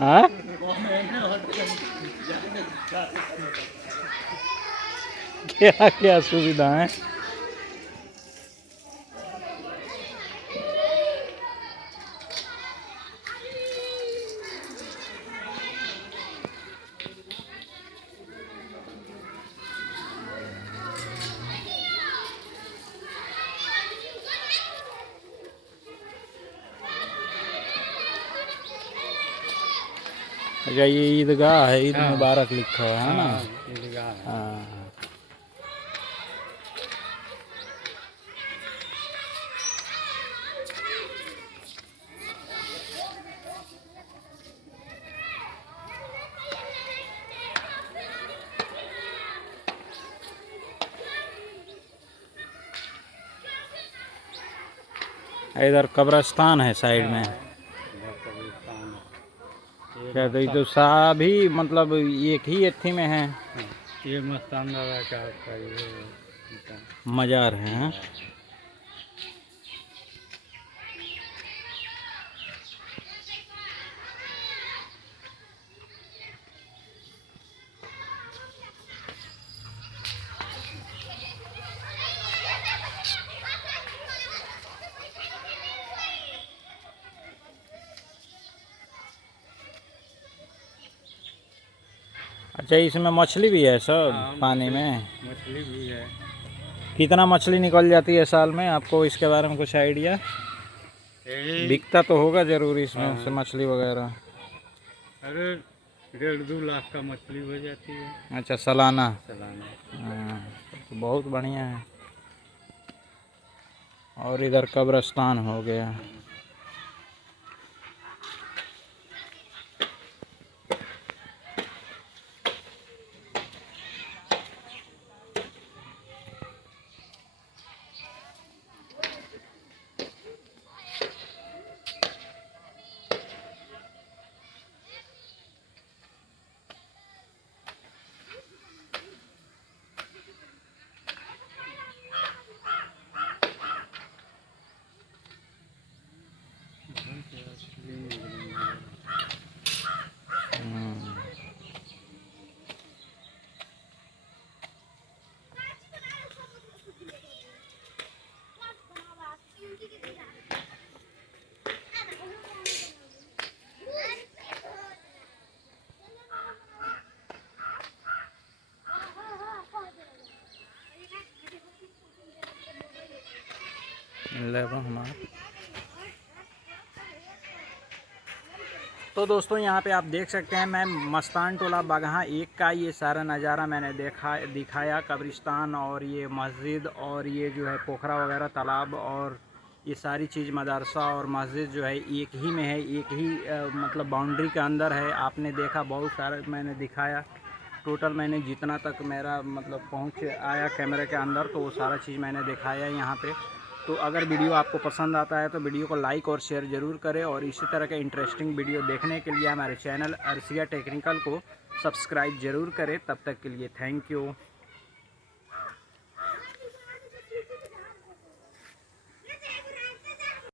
हाँ? क्या क्या सुविधा है? अच्छा, ये ईदगाह है, ईद हाँ। मुबारक लिखा है ना? हाँ, ईदगाह है। हाँ। इधर कब्रिस्तान है साइड में। इधर कब्रिस्तान है। क्या तो ये तो सभी मतलब एक ही एथी में है, ये मस्तान दादा का आपका ये मजार है। हाँ? अच्छा, इसमें मछली भी है सब? हाँ, पानी में मछली भी है। कितना मछली निकल जाती है साल में? आपको इसके बारे में कुछ आइडिया? यही बिकता तो होगा जरूर इसमें हाँ। से मछली वगैरह। अरे 1.5-2 लाख का मछली हो जाती है अच्छा, सालाना? सालाना। हाँ, तो बहुत बढ़िया है। और इधर कब्रिस्तान हो गया। हमारा तो दोस्तों, यहाँ पे आप देख सकते हैं, मैं मस्तान टोला बगहा 1 का ये सारा नज़ारा मैंने दिखाया। कब्रिस्तान और ये मस्जिद और ये जो है पोखरा वगैरह, तालाब और ये सारी चीज़, मदरसा और मस्जिद जो है एक ही में है, एक ही मतलब बाउंड्री के अंदर है। आपने देखा, बहुत सारा मैंने दिखाया। टोटल मैंने जितना तक मेरा मतलब पहुँच आया कैमरे के अंदर, तो वो सारा चीज़ मैंने दिखाया यहाँ पे। तो अगर वीडियो आपको पसंद आता है तो वीडियो को लाइक और शेयर ज़रूर करें, और इसी तरह के इंटरेस्टिंग वीडियो देखने के लिए हमारे चैनल अर्सिया टेक्निकल को सब्सक्राइब ज़रूर करें। तब तक के लिए थैंक यू।